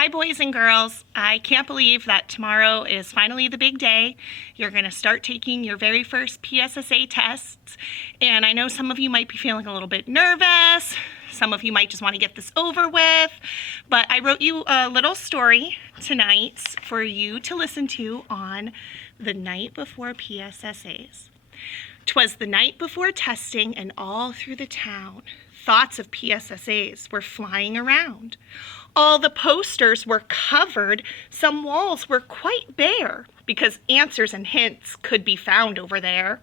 Hi, boys and girls. I can't believe that tomorrow is finally the big day. You're going to start taking your very first PSSA tests. And I know some of you might be feeling a little bit nervous. Some of you might just want to get this over with. But I wrote you a little story tonight for you to listen to on the night before PSSAs. 'Twas the night before testing, and all through the town, thoughts of PSSAs were flying around. All the posters were covered, some walls were quite bare, because answers and hints could be found over there.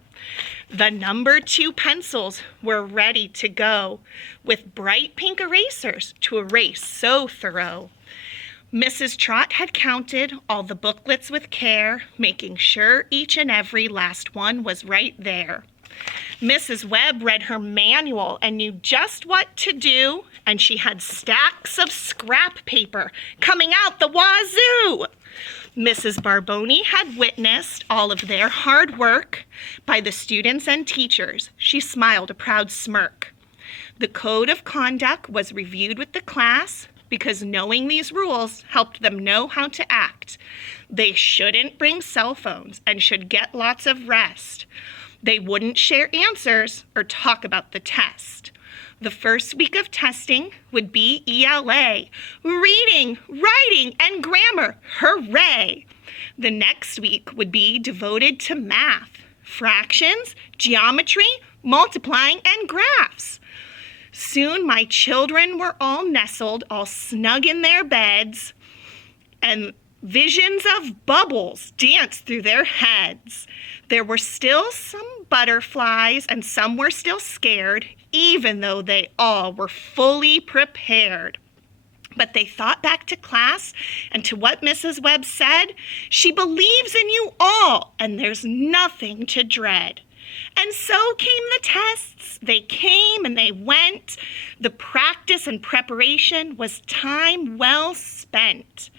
The number 2 pencils were ready to go, with bright pink erasers to erase so thorough. Mrs. Trot had counted all the booklets with care, making sure each and every last one was right there. Mrs. Webb read her manual and knew just what to do, and she had stacks of scrap paper coming out the wazoo. Mrs. Barboni had witnessed all of their hard work by the students and teachers. She smiled a proud smirk. The code of conduct was reviewed with the class, because knowing these rules helped them know how to act. They shouldn't bring cell phones and should get lots of rest. They wouldn't share answers or talk about the test. The first week of testing would be ELA, reading, writing, and grammar. Hooray! The next week would be devoted to math, fractions, geometry, multiplying, and graphs. Soon my children were all nestled, all snug in their beds, and visions of bubbles danced through their heads. There were still some butterflies, and some were still scared, even though they all were fully prepared. But they thought back to class and to what Mrs. Webb said. She believes in you all, and there's nothing to dread. And so came the tests. They came and they went. The practice and preparation was time well spent.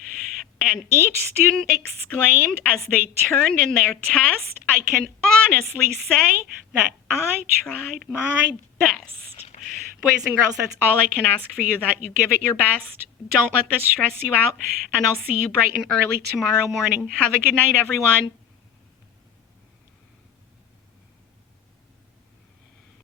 And each student exclaimed as they turned in their test, I can honestly say that I tried my best. Boys and girls, that's all I can ask for you, that you give it your best. Don't let this stress you out, and I'll see you bright and early tomorrow morning. Have a good night, everyone.